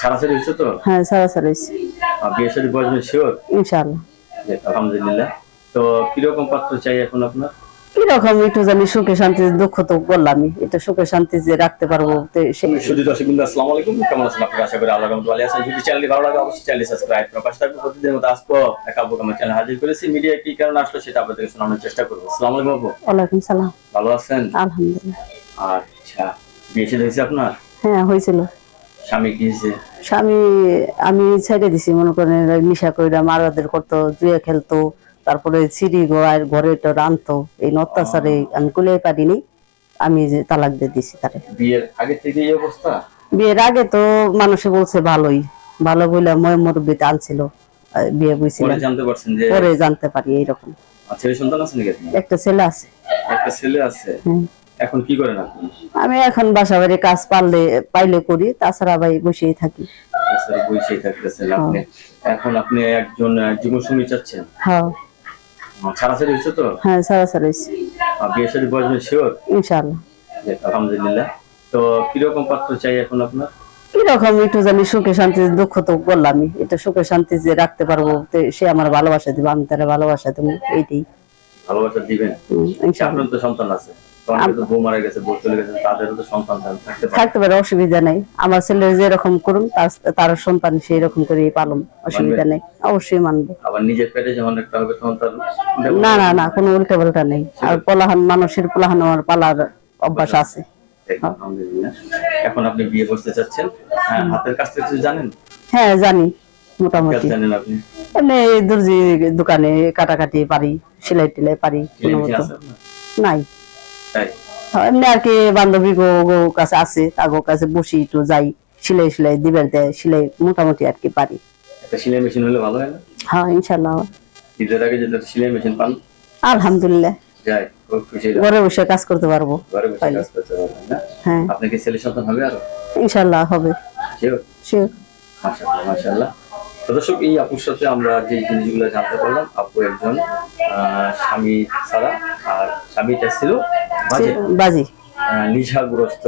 ছাড়াছাড়ি হয়েছে তো? হ্যাঁ, ছাড়াছাড়ি হয়েছে। বিয়ে শাদী বয়স শিওর? ইনশাআল্লাহ। আলহামদুলিল্লাহ। তো কিরকম পাত্র চাই এখন আপনার? কিরকম একটু জানি সুখে শান্তি, দুঃখ তো বললামই, এটা সুখে শান্তি যে রাখতে পারবো শুধু দর্শকবৃন্দ আসসালামু আলাইকুম, কেমন আছেন আপনারা? আশা করি আল্লাহর রহমতে ভালো আছেন। যদি চ্যানেলটি ভালো লাগে অবশ্যই চ্যানেলটি সাবস্ক্রাইব করুন। পাশে থাকবেন প্রতিদিনের মতো আজকে এক আপু আমার চ্যানেল হাজির করেছি। মিডিয়া কি কারণে আসলো সেটা আপনাদের শোনানোর চেষ্টা করব। আসসালামু আলাইকুম আপু। ওয়ালাইকুম সালাম। ভালো আছেন? আলহামদুলিল্লাহ। আচ্ছা, বিয়ে শাদী হয়েছে আপনার? হ্যাঁ, হয়েছিল। স্বামী কি হয়েছে? স্বামী আমি ছেড়ে দিছি, মনে করেন নিশা কইরা মারাদের করতো, জুয়ে খেলতো, তারপরে সিঁড়ি ঘরে তো রানতো, এই অত্যাচারে আমি কুলিয়ে পারিনি, আমি যে তালাক দিয়ে দিছি তারে। বিয়ের আগে থেকে এই অবস্থা? বিয়ের আগে তো মানুষে বলছে ভালোই, ভালো বলে মুরব্বিতে আনছিল, বিয়ে বুঝছিলাম, পরে জানতে পারছেন যে? পরে জানতে পারি এইরকম। ছেলে সন্তান আছে নাকি? একটা ছেলে আছে। একটা ছেলে আছে। এখন কি করেন আপনি? আমি এখন বাসা বাড়ি কাজ পাইলে করি, তাছাড়া ভাই বসেই থাকি। বসেই থাকতেছেন আপনি? এখন আপনি একজন জীবনসঙ্গী চাচ্ছেন? হ্যাঁ। ছাড়াছাড়ি হয়েছে তো? হ্যাঁ, ছাড়াছাড়ি হয়েছে। বিয়ে শাদী বয়স শিওর? ইনশাআল্লাহ। আলহামদুলিল্লাহ। তো কিরকম পাত্র চাই এখন আপনার? কিরকম একটু জানি সুখে শান্তি, দুঃখ তো বললামই, এটা সুখে শান্তি যে রাখতে পারবো সে আমার ভালোবাসা দিব, আমি তারা ভালোবাসা দেবো, এইটাই। ভালোবাসা দিবেন? আপনার তো সন্তান আছে, বউ মারা গেছে, বউ চলে গেছে, তাদেরও তো সন্তান থাকতে পারে, অসুবিধা নাই। আমার ছেলে যেরকম করুন তার সন্তান সেই রকম করে পালন, অসুবিধা নেই, অবশ্যই মানবো। আবার নিজের পেটে যখন একটা হবে তখন তার না না না, কোনো উল্টা পাল্টা নেই। আর পোলাহান, মানুষের পোলাহান আমার পালার অভ্যাস আছে। আলহামদুলিল্লাহ। এখন আপনি বিয়ে করতে চাচ্ছেন, হাতের কাজ কিছু জানেন? হ্যাঁ, জানি মোটামুটি। জানেন আপনি? এমনি দর্জি দোকানে কাটাকাটি পারি, সেলাই টেলাই পারি। নাই, এমনি আর কি বান্ধবী গো কাছে আছে, তাগো কাছে বসি, একটু যাই, সেলাই সেলাই দিবেন দেয়, সেলাই মোটামুটি আর কি পারি। একটা সেলাই মেশিন হলে ভালো হয় না? হ্যাঁ, ইনশাআল্লাহ। ঈদের আগে যদি সেলাই মেশিন পান? আলহামদুলিল্লাহ। যাই, খুব খুশি। ঘরে বসে কাজ করতে পারবো। ঘরে বসে কাজ করতে পারবেন না? হ্যাঁ। আপনি কি ছেলে সন্তান হবে আরো? ইনশাআল্লাহ হবে। শিওর? শিওর। মাশাআল্লাহ মাশাআল্লাহ। দর্শক, এই আপুর সাথে আমরা যে জিনিসগুলো জানতে পারলাম, আপু একজন স্বামী ছাড়া, আর স্বামীটা ছিল বাজি, নিশাগ্রস্ত।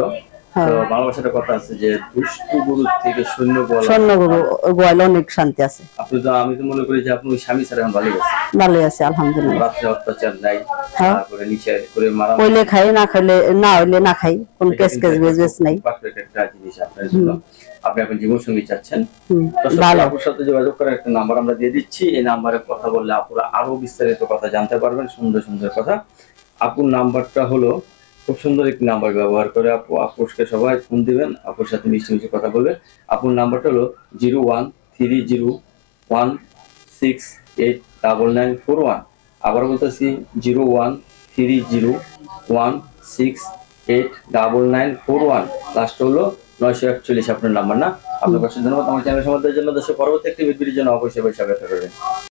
তো ভালোবাসাটা কথা আছে যে দুষ্টু গরু থেকে সৈন্য গোয়াল অনেক শান্তি আছে। আপনি তো, আমি তো মনে করি যে আপনি ওই স্বামী ছাড়া এখন ভালোই আছে। ভালোই আছে আলহামদুলিল্লাহ। রাত্রে অত্যাচার নাই, তারপরে নিশা করে মারা, কইলে খাই, না খাইলে না হইলে না খাই, কোন কেস বেজ নাই। একটা জিনিস আপনার জন্য। আপনি এখন জীবনসঙ্গী চাচ্ছেন, আপুর সাথে যোগাযোগ করার একটা নাম্বার আমরা দিয়ে দিচ্ছি। এই নাম্বারে কথা বললে আপুরা আরো বিস্তারিত কথা জানতে পারবেন, সুন্দর সুন্দর কথা। আপুর নাম্বারটা হলো, খুব সুন্দর একটি নাম্বার ব্যবহার করে আপুকে সবাই ফোন দিবেন, আপুর সাথে মিষ্টি মিষ্টি কথা বলবেন। আপুর নাম্বারটা হলো 0130168991। আবার বলতেছি 0130168991। লাস্ট হলো 941 আপনার নাম্বার না? আপনার কাছে ধন্যবাদ আমার চ্যানেল সম্বন্ধের জন্য। দেশের পরবর্তী একটি ভিডিওর জন্য অবশ্যই সাবস্ক্রাইব করবেন।